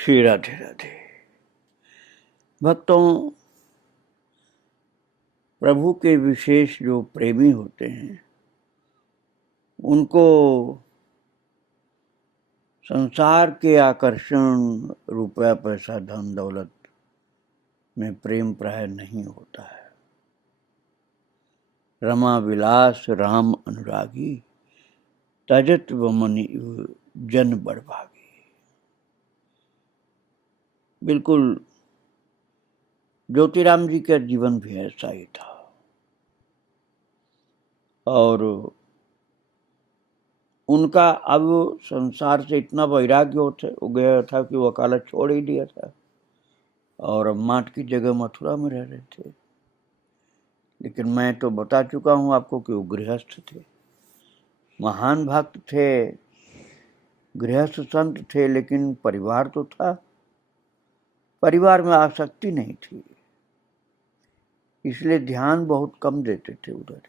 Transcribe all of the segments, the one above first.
श्री राधे राधे। भक्तों, प्रभु के विशेष जो प्रेमी होते हैं उनको संसार के आकर्षण, रुपया पैसा, धन दौलत में प्रेम प्राय नहीं होता है। रमा विलास राम अनुरागी, तजत वमनि जन बड़भागी। बिल्कुल ज्योतिराम जी का जीवन भी ऐसा ही था। और उनका अब संसार से इतना वैराग्य हो गया था कि वकालत छोड़ ही दिया था और माट की जगह मथुरा में रह रहे थे। लेकिन मैं तो बता चुका हूं आपको कि वो गृहस्थ थे, महान भक्त थे, गृहस्थ संत थे, लेकिन परिवार तो था, परिवार में आसक्ति नहीं थी, इसलिए ध्यान बहुत कम देते थे उधर।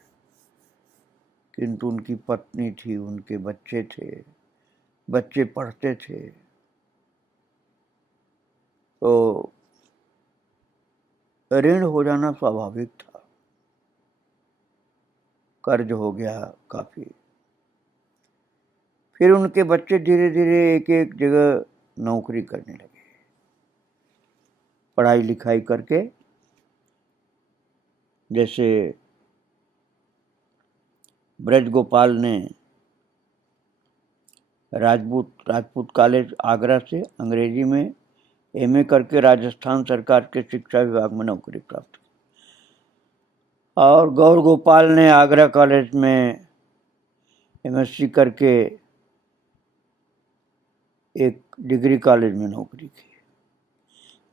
किंतु उनकी पत्नी थी, उनके बच्चे थे, बच्चे पढ़ते थे, तो ऋण हो जाना स्वाभाविक था। कर्ज हो गया काफी। फिर उनके बच्चे धीरे धीरे एक एक जगह नौकरी करने लगे, पढ़ाई लिखाई करके। जैसे ब्रज गोपाल ने राजपूत कॉलेज आगरा से अंग्रेजी में एमए करके राजस्थान सरकार के शिक्षा विभाग में नौकरी प्राप्त की, और गौर गोपाल ने आगरा कॉलेज में एमएससी करके एक डिग्री कॉलेज में नौकरी की।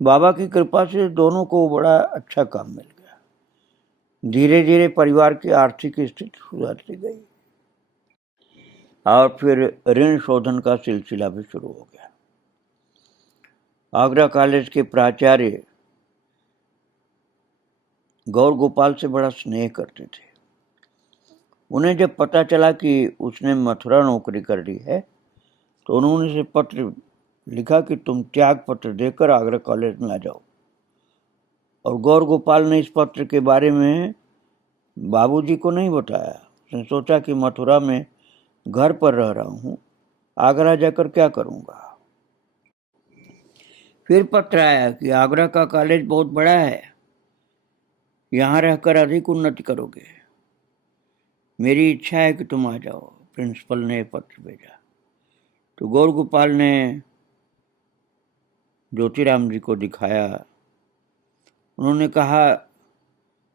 बाबा की कृपा से दोनों को बड़ा अच्छा काम मिल गया। धीरे धीरे परिवार की आर्थिक स्थिति सुधरती गई और फिर ऋण शोधन का सिलसिला भी शुरू हो गया। आगरा कॉलेज के प्राचार्य गौर गोपाल से बड़ा स्नेह करते थे। उन्हें जब पता चला कि उसने मथुरा नौकरी कर ली है तो उन्होंने उसे पत्र लिखा कि तुम त्याग पत्र देकर आगरा कॉलेज में आ जाओ। और गौर गोपाल ने इस पत्र के बारे में बाबूजी को नहीं बताया। उसने सोचा कि मथुरा में घर पर रह रहा हूं, आगरा जाकर क्या करूंगा। फिर पत्र आया कि आगरा का कॉलेज बहुत बड़ा है, यहां रहकर अधिक उन्नति करोगे, मेरी इच्छा है कि तुम आ जाओ। प्रिंसिपल ने पत्र भेजा तो गौर गोपाल ने ज्योतिराम जी को दिखाया। उन्होंने कहा,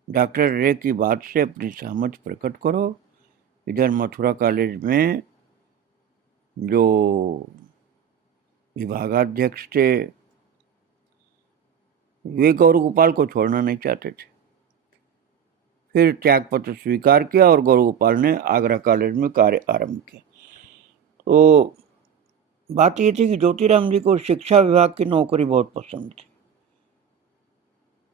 डॉक्टर रे की बात से अपनी सहमति प्रकट करो। इधर मथुरा कॉलेज में जो विभागाध्यक्ष थे वे गौर गोपाल को छोड़ना नहीं चाहते थे। फिर त्याग पत्र स्वीकार किया और गौर गोपाल ने आगरा कॉलेज में कार्य आरंभ किया। तो बात यह थी कि ज्योतिराम जी को शिक्षा विभाग की नौकरी बहुत पसंद थी।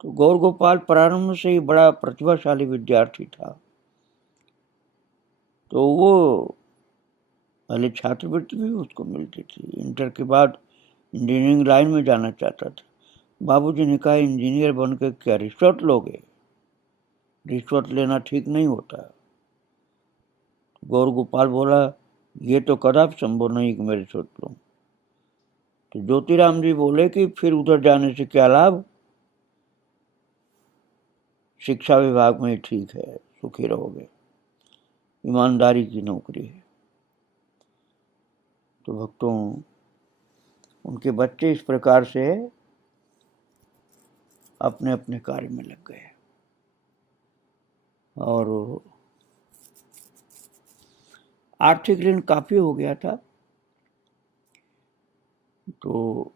तो गौर गोपाल प्रारंभ से ही बड़ा प्रतिभाशाली विद्यार्थी था, तो वो पहले छात्रवृत्ति भी उसको मिलती थी। इंटर के बाद इंजीनियरिंग लाइन में जाना चाहता था। बाबूजी ने कहा, इंजीनियर बनकर क्या रिश्वत लोगे? रिश्वत लेना ठीक नहीं होता। गौर गोपाल बोला, ये तो कदापि संभव नहीं कि मैं रिश्वत लूं। तो ज्योतिराम जी बोले कि फिर उधर जाने से क्या लाभ, शिक्षा विभाग में ठीक है, सुखी रहोगे, ईमानदारी की नौकरी है। तो भक्तों, उनके बच्चे इस प्रकार से अपने अपने कार्य में लग गए और आर्थिक ऋण काफी हो गया था। तो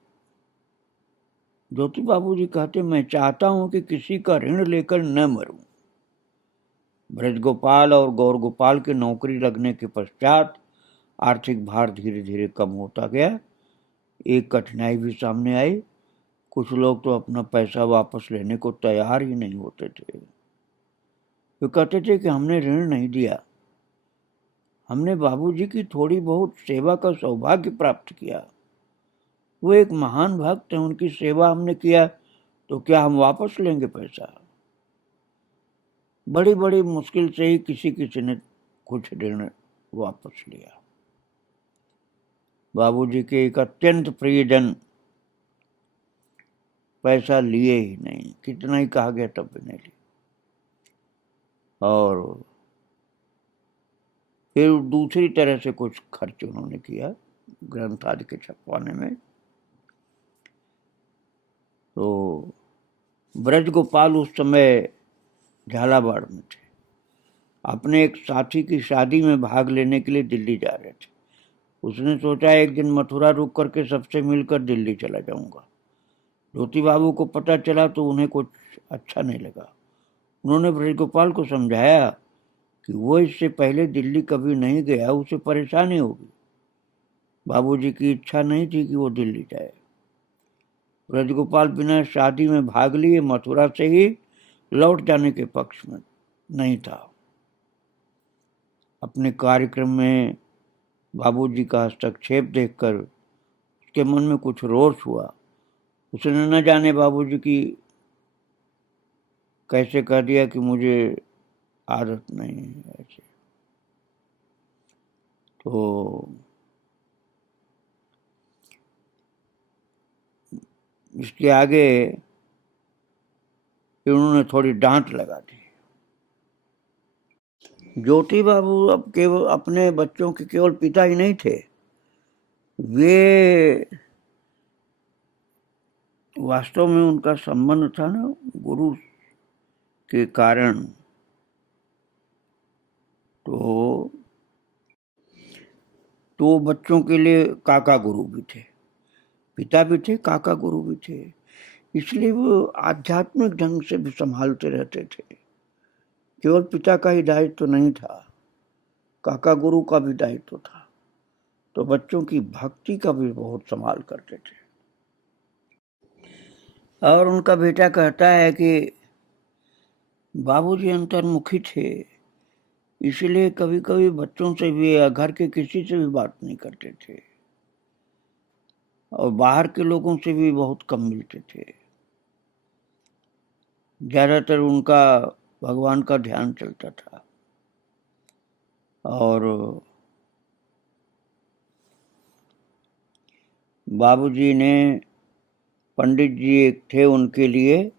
ज्योति बाबू जी कहते, मैं चाहता हूं कि किसी का ऋण लेकर न मरूं। ब्रज गोपाल और गौर गोपाल की नौकरी लगने के पश्चात आर्थिक भार धीरे धीरे कम होता गया। एक कठिनाई भी सामने आई, कुछ लोग तो अपना पैसा वापस लेने को तैयार ही नहीं होते थे। वे कहते थे कि हमने ऋण नहीं दिया, हमने बाबूजी की थोड़ी बहुत सेवा का सौभाग्य प्राप्त किया, वो एक महान भक्त है, उनकी सेवा हमने किया तो क्या हम वापस लेंगे पैसा? बड़ी बड़ी मुश्किल से ही किसी किसी ने कुछ ऋण वापस लिया। बाबूजी के एक अत्यंत प्रियजन पैसा लिए ही नहीं, कितना ही कहा गया तब भी नहीं लिए। और फिर दूसरी तरह से कुछ खर्च उन्होंने किया ग्रंथ आदि के छपवाने में। तो ब्रज गोपाल उस समय झालावाड़ में थे, अपने एक साथी की शादी में भाग लेने के लिए दिल्ली जा रहे थे। उसने सोचा एक दिन मथुरा रुक करके सबसे मिलकर दिल्ली चला जाऊंगा। ज्योति बाबू को पता चला तो उन्हें कुछ अच्छा नहीं लगा। उन्होंने ब्रज गोपाल को समझाया कि वो इससे पहले दिल्ली कभी नहीं गया, उसे परेशानी होगी। बाबूजी की इच्छा नहीं थी कि वो दिल्ली जाए। ब्रजगोपाल बिना शादी में भाग लिए मथुरा से ही लौट जाने के पक्ष में नहीं था। अपने कार्यक्रम में बाबूजी का हस्तक्षेप देखकर उसके मन में कुछ रोष हुआ। उसने न जाने बाबूजी की कैसे कह दिया कि मुझे आदत नहीं है ऐसे। तो इसके आगे उन्होंने थोड़ी डांट लगा दी। ज्योति बाबू अब केवल अपने बच्चों के केवल पिता ही नहीं थे, वे वास्तव में उनका संबंध था ना गुरु के कारण। तो बच्चों के लिए काका गुरु भी थे, पिता भी थे, काका गुरु भी थे। इसलिए वो आध्यात्मिक ढंग से भी संभालते रहते थे। केवल पिता का ही दायित्व तो नहीं था, काका गुरु का भी दायित्व था। तो बच्चों की भक्ति का भी बहुत संभाल करते थे। और उनका बेटा कहता है कि बाबूजी अंतर्मुखी थे, इसलिए कभी कभी बच्चों से भी या घर के किसी से भी बात नहीं करते थे और बाहर के लोगों से भी बहुत कम मिलते थे। ज्यादातर उनका भगवान का ध्यान चलता था। और बाबूजी ने पंडित जी एक थे, उनके लिए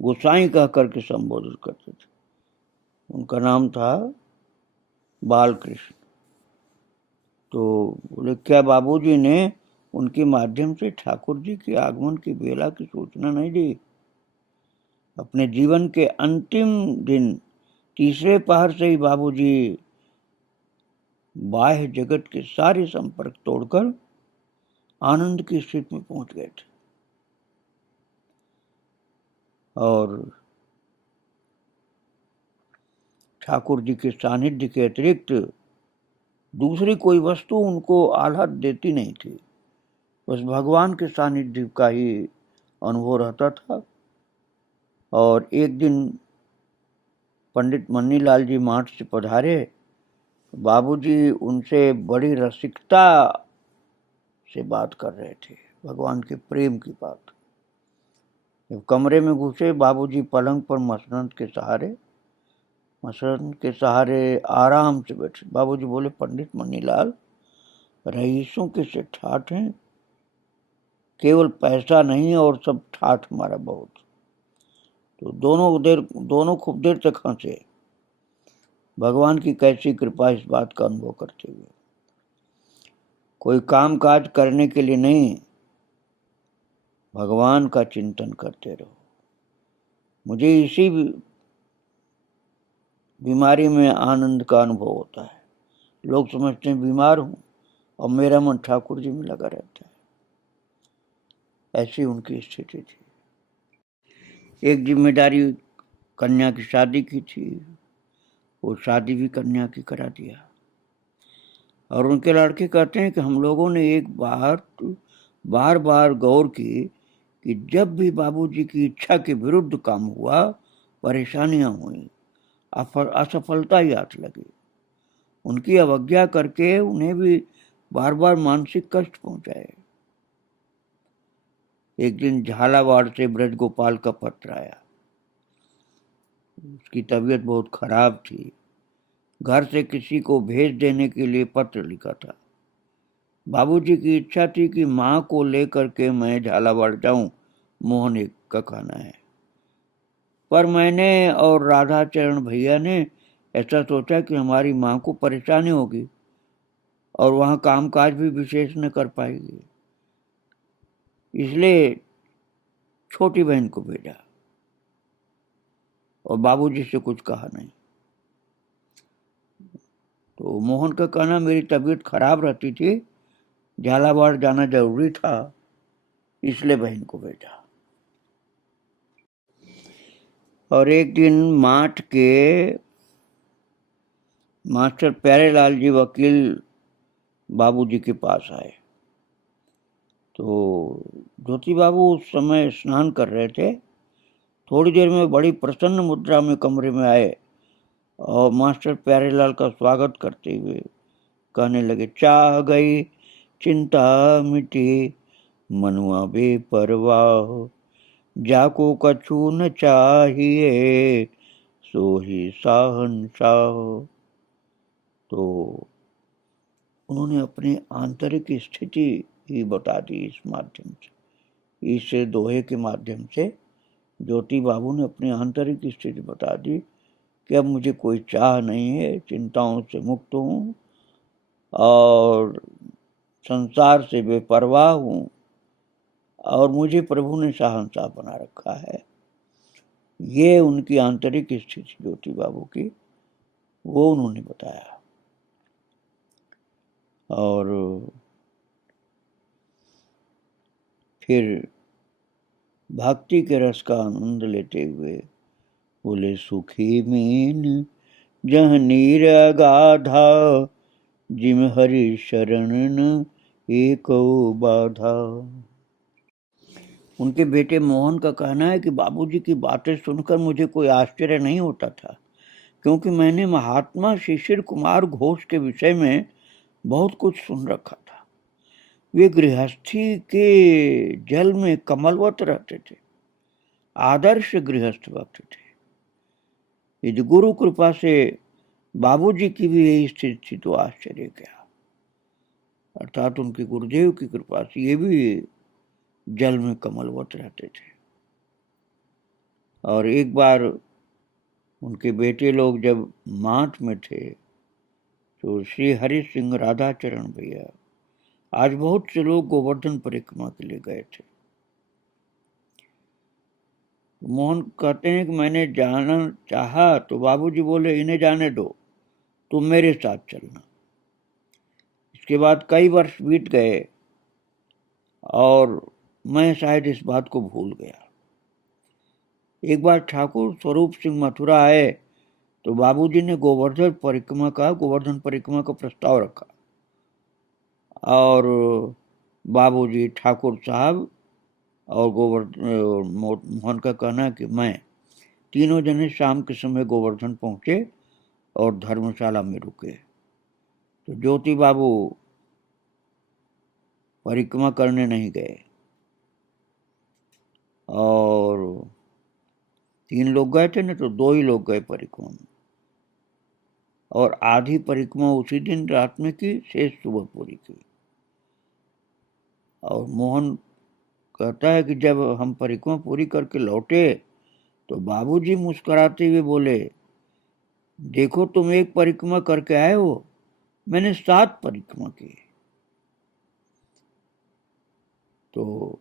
गोसाई कह करके संबोधित करते थे। उनका नाम था बालकृष्ण। तो बोले क्या बाबूजी ने उनके माध्यम से ठाकुर जी के आगमन की बेला की सूचना नहीं दी? अपने जीवन के अंतिम दिन तीसरे पहर से ही बाबूजी बाह्य जगत के सारे संपर्क तोड़कर आनंद की स्थिति में पहुंच गए थे। और ठाकुर जी के सानिध्य के अतिरिक्त दूसरी कोई वस्तु उनको आह्लाद देती नहीं थी, बस भगवान के सानिध्य का ही अनुभव रहता था। और एक दिन पंडित मन्नीलाल जी माठ से पधारे। बाबूजी उनसे बड़ी रसिकता से बात कर रहे थे, भगवान के प्रेम की बात। जब कमरे में घुसे, बाबूजी पलंग पर मसरत के सहारे आराम से बैठे। बाबूजी बोले, पंडित मन्नीलाल, रईसों के से ठाठ हैं, केवल पैसा नहीं और सब ठाठ हमारा बहुत। तो दोनों खूब देर तक हंसे, भगवान की कैसी कृपा इस बात का अनुभव करते हुए। कोई काम काज करने के लिए नहीं, भगवान का चिंतन करते रहो। मुझे इसी बीमारी में आनंद का अनुभव होता है। लोग समझते हैं बीमार हूं और मेरा मन ठाकुर जी में लगा रहता है। ऐसी उनकी स्थिति थी। एक जिम्मेदारी कन्या की शादी की थी, वो शादी भी कन्या की करा दिया। और उनके लड़के कहते हैं कि हम लोगों ने एक बार गौर की कि जब भी बाबूजी की इच्छा के विरुद्ध काम हुआ, परेशानियां हुई, असफलता ही हाथ लगी। उनकी अवज्ञा करके उन्हें भी बार बार मानसिक कष्ट पहुंचाए। एक दिन झालावाड़ से ब्रज गोपाल का पत्र आया। उसकी तबीयत बहुत खराब थी। घर से किसी को भेज देने के लिए पत्र लिखा था। बाबूजी की इच्छा थी कि माँ को लेकर के मैं झालावाड़ जाऊं, मोहन एक का कहना है। पर मैंने और राधाचरण भैया ने ऐसा सोचा कि हमारी माँ को परेशानी होगी और वहाँ कामकाज भी विशेष न कर पाएगी, इसलिए छोटी बहन को भेजा और बाबूजी से कुछ कहा नहीं। तो मोहन का कहना मेरी तबीयत खराब रहती थी, झालावाड़ जाना जरूरी था, इसलिए बहन को भेजा। और एक दिन माठ के मास्टर प्यारेलाल जी वकील बाबूजी के पास आए। तो ज्योति बाबू उस समय स्नान कर रहे थे। थोड़ी देर में बड़ी प्रसन्न मुद्रा में कमरे में आए और मास्टर प्यारेलाल का स्वागत करते हुए कहने लगे, चाह गई चिंता मिटी, मनुआ बेपरवाह, जाको कछु न चाहिए, सो ही साहनशाह। तो उन्होंने अपनी आंतरिक स्थिति ही बता दी इस माध्यम से। इस दोहे के माध्यम से ज्योति बाबू ने अपनी आंतरिक स्थिति बता दी कि अब मुझे कोई चाह नहीं है, चिंताओं से मुक्त हूँ और संसार से बेपरवाह हूँ और मुझे प्रभु ने शहंशाह बना रखा है। ये उनकी आंतरिक स्थिति ज्योति बाबू की, वो उन्होंने बताया। और फिर भक्ति के रस का आनंद लेते हुए बोले, सुखी मीन जह नीर अगाधा, जिम हरि शरण एको बाधा। उनके बेटे मोहन का कहना है कि बाबूजी की बातें सुनकर मुझे कोई आश्चर्य नहीं होता था, क्योंकि मैंने महात्मा शिशिर कुमार घोष के विषय में बहुत कुछ सुन रखा था। वे गृहस्थी के जल में कमलवत रहते थे, आदर्श गृहस्थ भक्त थे। यदि गुरु कृपा से बाबूजी की भी यही स्थिति थी तो आश्चर्य क्या। अर्थात उनके गुरुदेव की कृपा से ये भी जल में कमलवत रहते थे। और एक बार उनके बेटे लोग जब माठ में थे तो श्री हरि सिंह राधाचरण भैया, आज बहुत से लोग गोवर्धन परिक्रमा के लिए गए थे। मोहन कहते हैं कि मैंने जाना चाहा तो बाबूजी बोले, इन्हें जाने दो, तुम मेरे साथ चलना। इसके बाद कई वर्ष बीत गए और मैं शायद इस बात को भूल गया। एक बार ठाकुर स्वरूप सिंह मथुरा आए तो बाबूजी ने गोवर्धन परिक्रमा का प्रस्ताव रखा और बाबूजी, ठाकुर साहब और मोहन का कहना कि मैं, तीनों जने शाम के समय गोवर्धन पहुंचे और धर्मशाला में रुके। तो ज्योति बाबू परिक्रमा करने नहीं गए और 3 लोग गए थे ना, तो 2 ही लोग गए परिक्रमा में और आधी परिक्रमा उसी दिन रात में की, शेष सुबह पूरी की। और मोहन कहता है कि जब हम परिक्रमा पूरी करके लौटे तो बाबूजी मुस्कुराते हुए बोले, देखो तुम एक परिक्रमा करके आए हो, मैंने 7 परिक्रमा की। तो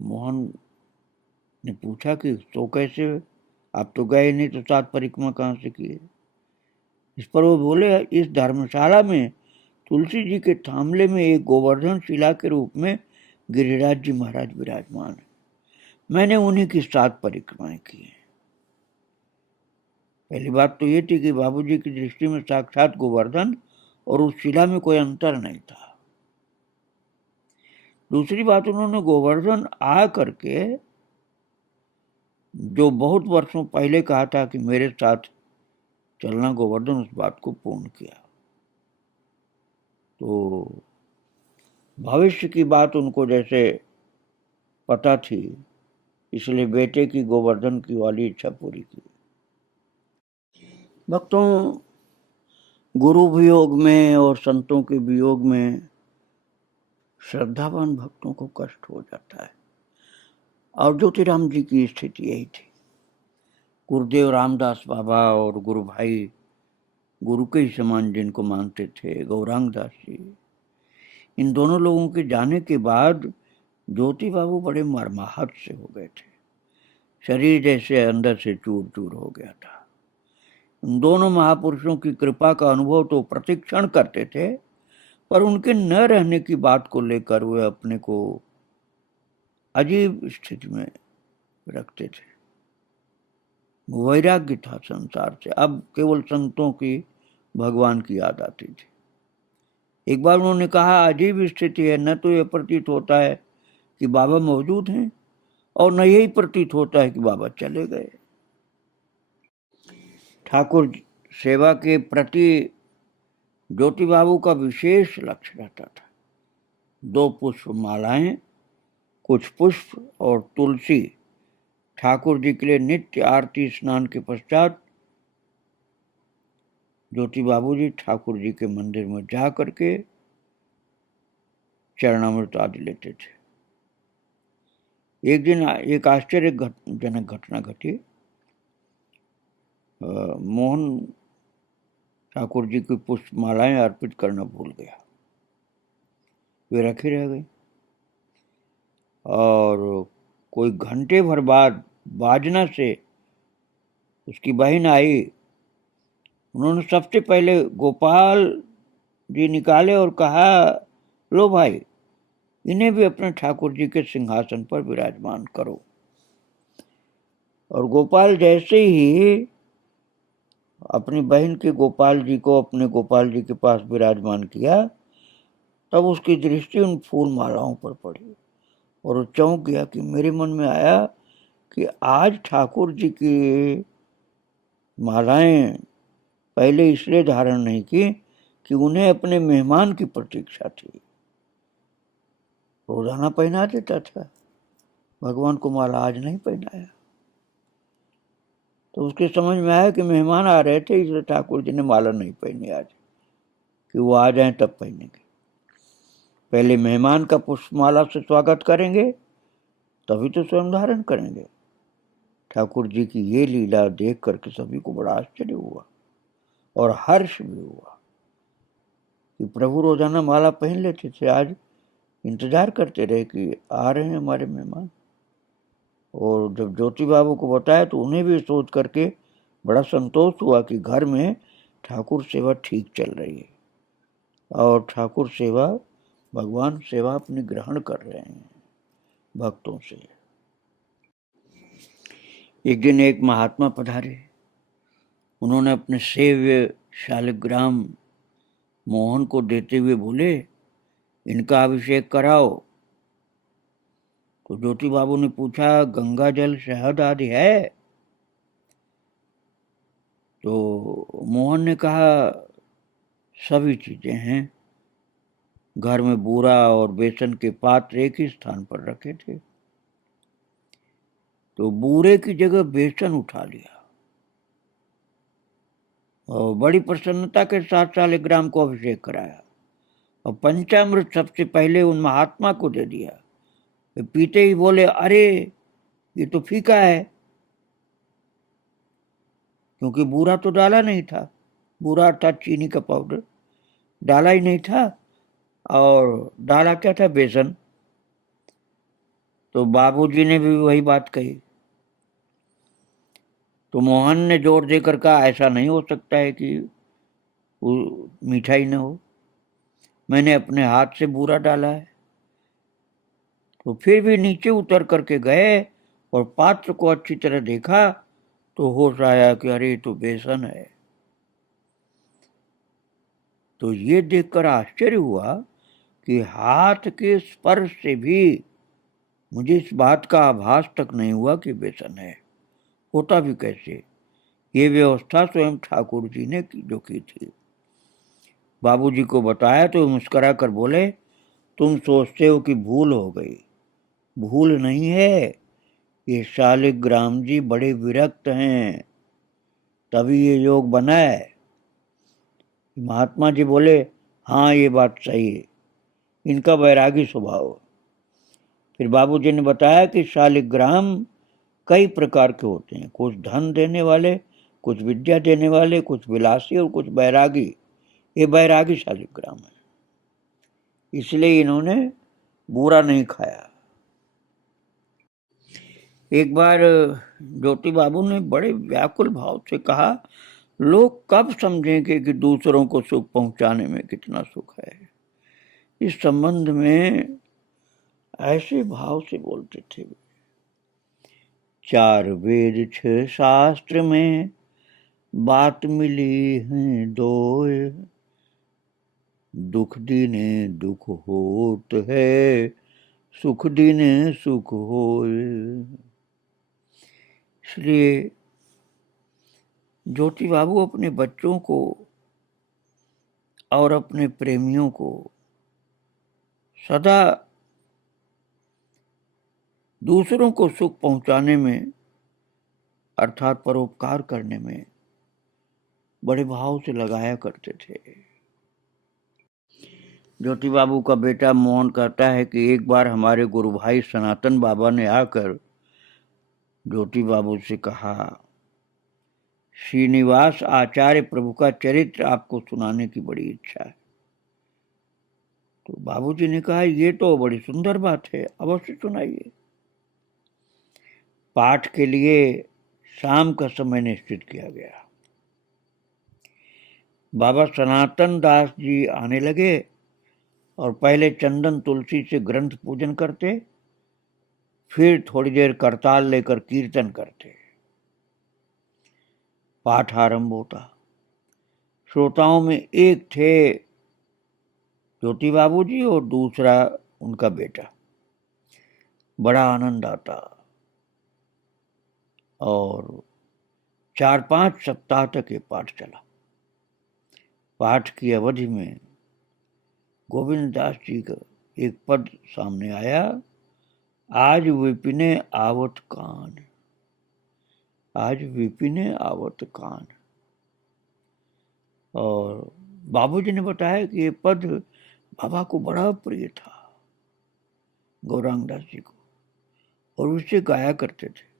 मोहन ने पूछा कि तो कैसे, आप तो गए नहीं तो 7 परिक्रमा कहाँ से किए। इस पर वो बोले, इस धर्मशाला में तुलसी जी के थामले में एक गोवर्धन शिला के रूप में गिरिराज जी महाराज विराजमान है, मैंने उन्हीं की 7 परिक्रमाएं की हैं। पहली बात तो ये थी कि बाबूजी की दृष्टि में साक्षात गोवर्धन और उस शिला में कोई अंतर नहीं था। दूसरी बात, उन्होंने गोवर्धन आ करके जो बहुत वर्षों पहले कहा था कि मेरे साथ चलना गोवर्धन, उस बात को पूर्ण किया। तो भविष्य की बात उनको जैसे पता थी, इसलिए बेटे की गोवर्धन की वाली इच्छा पूरी की। भक्तों, गुरु वियोग में और संतों के वियोग में श्रद्धावान भक्तों को कष्ट हो जाता है, और ज्योतिराम जी की स्थिति यही थी। गुरुदेव रामदास बाबा और गुरु भाई, गुरु के ही समान जिनको मानते थे, गौरांग दास जी, इन दोनों लोगों के जाने के बाद ज्योति बाबू बड़े मर्माहत से हो गए थे। शरीर जैसे अंदर से चूर चूर हो गया था। उन दोनों महापुरुषों की कृपा का अनुभव तो प्रतिक्षण करते थे, पर उनके न रहने की बात को लेकर वे अपने को अजीब स्थिति में रखते थे। वैराग्य था संसार से, अब केवल संतों की, भगवान की याद आती थी। एक बार उन्होंने कहा, अजीब स्थिति है, न तो यह प्रतीत होता है कि बाबा मौजूद हैं और न यही प्रतीत होता है कि बाबा चले गए। ठाकुर सेवा के प्रति ज्योति बाबू का विशेष लक्ष्य रहता था। 2 पुष्प मालाएं, कुछ पुष्प और तुलसी ठाकुर जी के लिए नित्य आरती स्नान के पश्चात ज्योति बाबू जी ठाकुर जी के मंदिर में जा करके चरणामृत आदि लेते थे। एक दिन एक आश्चर्यजनक घटना घटी। मोहन ठाकुर जी की पुष्प मालाएं अर्पित करना भूल गया, वे रखी रह गई। और कोई घंटे भर बाद बाजना से उसकी बहन आई। उन्होंने सबसे पहले गोपाल जी निकाले और कहा, लो भाई, इन्हें भी अपने ठाकुर जी के सिंहासन पर विराजमान करो। और गोपाल जैसे ही अपनी बहन के गोपाल जी को अपने गोपाल जी के पास विराजमान किया, तब उसकी दृष्टि उन फूल मालाओं पर पड़ी और वो चौंक गया कि मेरे मन में आया कि आज ठाकुर जी की मालाएं पहले इसलिए धारण नहीं की कि उन्हें अपने मेहमान की प्रतीक्षा थी। रोजाना पहना देता था, भगवान को माला आज नहीं पहनाया। तो उसके समझ में आया कि मेहमान आ रहे थे, इसलिए ठाकुर जी ने माला नहीं पहनी आज, कि वो आ जाएं तब पहनेंगे। पहले मेहमान का पुष्पमाला से स्वागत करेंगे, तभी तो स्वयं धारण करेंगे। ठाकुर जी की ये लीला देख करके सभी को बड़ा आश्चर्य हुआ और हर्ष भी हुआ कि प्रभु रोजाना माला पहन लेते थे, आज इंतजार करते रहे कि आ रहे हैं हमारे मेहमान। और जब ज्योति बाबू को बताया तो उन्हें भी सोच करके बड़ा संतोष हुआ कि घर में ठाकुर सेवा ठीक चल रही है और ठाकुर सेवा, भगवान सेवा अपनी ग्रहण कर रहे हैं भक्तों से। एक दिन एक महात्मा पधारे। उन्होंने अपने सेव्य शालिग्राम मोहन को देते हुए बोले, इनका अभिषेक कराओ। तो ज्योति बाबू ने पूछा, गंगा जल, शहद आदि है? तो मोहन ने कहा, सभी चीजें हैं। घर में बूरा और बेसन के पात्र एक ही स्थान पर रखे थे, तो बूरे की जगह बेसन उठा लिया और बड़ी प्रसन्नता के साथ शालिग्राम को अभिषेक कराया और पंचामृत सबसे पहले उन महात्मा को दे दिया। वे पीते ही बोले, अरे ये तो फीका है, क्योंकि बूरा तो डाला नहीं था। बूरा अर्थात चीनी का पाउडर डाला ही नहीं था, और डाला क्या था? बेसन। तो बाबूजी ने भी वही बात कही। तो मोहन ने जोर देकर कहा, ऐसा नहीं हो सकता है कि वो मिठाई न हो, मैंने अपने हाथ से बूरा डाला है। तो फिर भी नीचे उतर करके गए और पात्र को अच्छी तरह देखा तो होश आया कि अरे ये तो बेसन है। तो ये देखकर आश्चर्य हुआ कि हाथ के स्पर्श से भी मुझे इस बात का आभास तक नहीं हुआ कि बेसन है। होता भी कैसे? ये व्यवस्था स्वयं ठाकुर जी ने जो की थी। बाबूजी को बताया तो मुस्कुरा कर बोले, तुम सोचते हो कि भूल हो गई। भूल नहीं है, ये शालिग्राम जी बड़े विरक्त हैं, तभी ये योग बना है। महात्मा जी बोले, हाँ ये बात सही है, इनका वैरागी स्वभाव है। फिर बाबूजी ने बताया कि शालिग्राम कई प्रकार के होते हैं, कुछ धन देने वाले, कुछ विद्या देने वाले, कुछ विलासी और कुछ बैरागी। ये बैरागी शालिग्राम है, इसलिए इन्होंने बुरा नहीं खाया। एक बार ज्योति बाबू ने बड़े व्याकुल भाव से कहा, लोग कब समझेंगे कि दूसरों को सुख पहुंचाने में कितना सुख है। इस संबंध में ऐसे भाव से बोलते थे। 4 वेद 6 शास्त्र में बात मिली है दोय, दुख दीने दुख होत है, सुख दीने सुख होय। इसलिए ज्योति बाबू अपने बच्चों को और अपने प्रेमियों को सदा दूसरों को सुख पहुंचाने में अर्थात परोपकार करने में बड़े भाव से लगाया करते थे। ज्योति बाबू का बेटा मोहन कहता है कि एक बार हमारे गुरु भाई सनातन बाबा ने आकर ज्योति बाबू से कहा, श्रीनिवास आचार्य प्रभु का चरित्र आपको सुनाने की बड़ी इच्छा है। तो बाबूजी ने कहा, ये तो बड़ी सुंदर बात है, अवश्य सुनाइए। पाठ के लिए शाम का समय निश्चित किया गया। बाबा सनातन दास जी आने लगे और पहले चंदन तुलसी से ग्रंथ पूजन करते, फिर थोड़ी देर करताल लेकर कीर्तन करते। पाठ आरंभ होता। श्रोताओं में एक थे ज्योति बाबूजी और दूसरा उनका बेटा। बड़ा आनंद आता और 4-5 सप्ताह तक ये पाठ चला। पाठ की अवधि में गोविंद दास जी का एक पद सामने आया, आज विपिने आवत कान, आज विपिने आवत कान। और बाबूजी ने बताया कि ये पद बाबा को बड़ा प्रिय था, गौरांग दास जी को, और उससे गाया करते थे।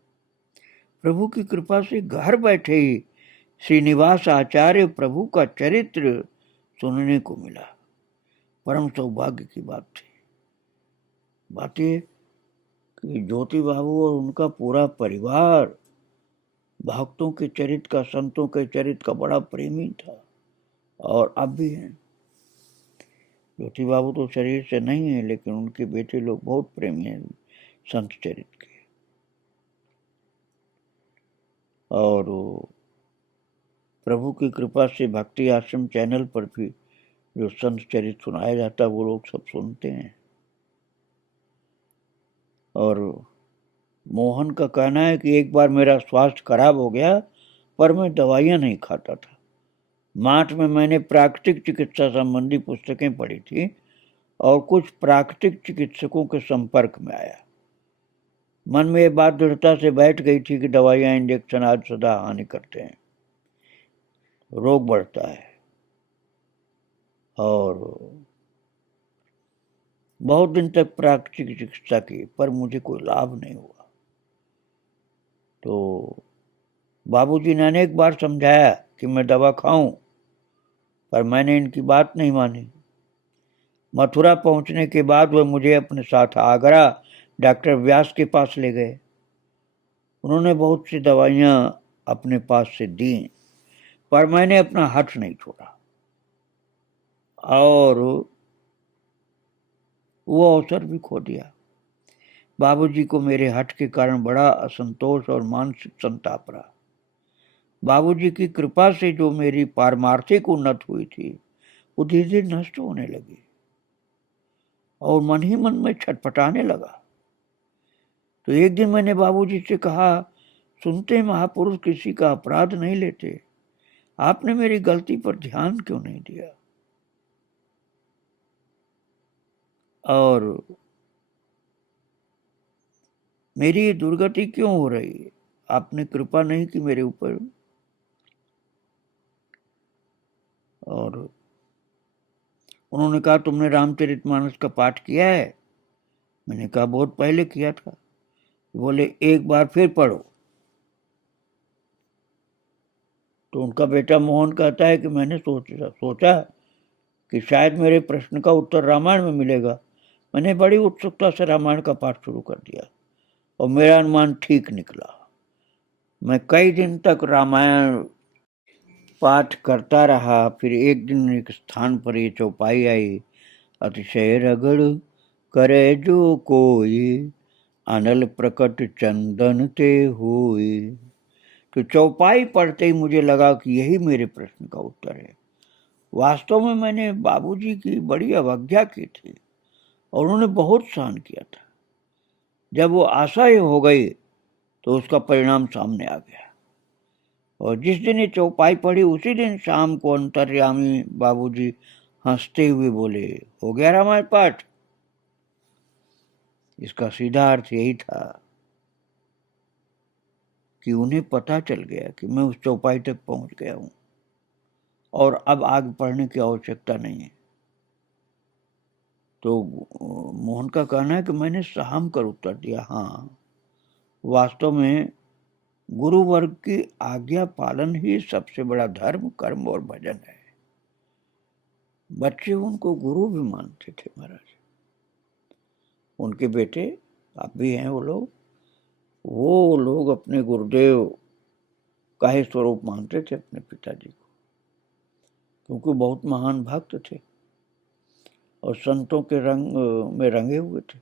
प्रभु की कृपा से घर बैठे ही श्रीनिवास आचार्य प्रभु का चरित्र सुनने को मिला। परम सौभाग्य की बात थी। बातें कि ज्योति बाबू और उनका पूरा परिवार भक्तों के चरित्र का, संतों के चरित्र का बड़ा प्रेमी था और अब भी हैं। ज्योति बाबू तो शरीर से नहीं है, लेकिन उनके बेटे लोग बहुत प्रेमी हैं संत चरित्र के। और प्रभु की कृपा से भक्ति आश्रम चैनल पर भी जो संत चरित्र सुनाया जाता है वो लोग सब सुनते हैं। और मोहन का कहना है कि एक बार मेरा स्वास्थ्य खराब हो गया, पर मैं दवाइयाँ नहीं खाता था। मार्च में मैंने प्राकृतिक चिकित्सा संबंधी पुस्तकें पढ़ी थी और कुछ प्राकृतिक चिकित्सकों के संपर्क में आया। मन में ये बात दृढ़ता से बैठ गई थी कि दवाइयाँ, इंजेक्शन आज सदा हानि करते हैं, रोग बढ़ता है। और बहुत दिन तक प्राकृतिक चिकित्सा की, पर मुझे कोई लाभ नहीं हुआ। तो बाबूजी ने अनेक बार समझाया कि मैं दवा खाऊं, पर मैंने इनकी बात नहीं मानी। मथुरा पहुंचने के बाद वह मुझे अपने साथ आगरा डॉक्टर व्यास के पास ले गए। उन्होंने बहुत सी दवाइयां अपने पास से दी, पर मैंने अपना हठ नहीं छोड़ा और वो अवसर भी खो दिया। बाबूजी को मेरे हठ के कारण बड़ा असंतोष और मानसिक संताप रहा। बाबूजी की कृपा से जो मेरी पारमार्थिक उन्नति हुई थी वो धीरे धीरे नष्ट होने लगी और मन ही मन में छटपटाने लगा। तो एक दिन मैंने बाबूजी से कहा, सुनते महापुरुष किसी का अपराध नहीं लेते, आपने मेरी गलती पर ध्यान क्यों नहीं दिया? और मेरी ये दुर्गति क्यों हो रही है? आपने कृपा नहीं की मेरे ऊपर। और उन्होंने कहा तुमने रामचरितमानस का पाठ किया है? मैंने कहा बहुत पहले किया था। बोले एक बार फिर पढ़ो। तो उनका बेटा मोहन कहता है कि मैंने सोचा कि शायद मेरे प्रश्न का उत्तर रामायण में मिलेगा। मैंने बड़ी उत्सुकता से रामायण का पाठ शुरू कर दिया और मेरा अनुमान ठीक निकला। मैं कई दिन तक रामायण पाठ करता रहा। फिर एक दिन एक स्थान पर ये चौपाई आई, अतिशय रगड़ करे जो कोई, अनल प्रकट चंदन ते हुई। तो चौपाई पढ़ते ही मुझे लगा कि यही मेरे प्रश्न का उत्तर है। वास्तव में मैंने बाबूजी की बड़ी अवज्ञा की थी और उन्होंने बहुत सहन किया था। जब वो असह्य हो गई तो उसका परिणाम सामने आ गया। और जिस दिन ये चौपाई पढ़ी उसी दिन शाम को अंतर्यामी बाबूजी हंसते हुए बोले, हो गया रामायण पाठ? इसका सीधा अर्थ यही था कि उन्हें पता चल गया कि मैं उस चौपाई तक पहुंच गया हूं और अब आगे पढ़ने की आवश्यकता नहीं है। तो मोहन का कहना है कि मैंने सहम कर उत्तर दिया, हाँ, वास्तव में गुरु वर्ग की आज्ञा पालन ही सबसे बड़ा धर्म, कर्म और भजन है। बच्चे उनको गुरु भी मानते थे महाराज। उनके बेटे आप भी हैं, वो लोग अपने गुरुदेव का ही स्वरूप मानते थे अपने पिताजी को, क्योंकि बहुत महान भक्त थे और संतों के रंग में रंगे हुए थे।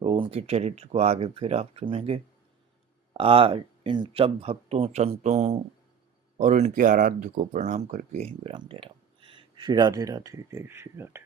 तो उनके चरित्र को आगे फिर आप सुनेंगे। आज इन सब भक्तों, संतों और इनके आराध्य को प्रणाम करके यही विराम दे रहा हूँ। श्री राधे राधे, जय श्री राधे।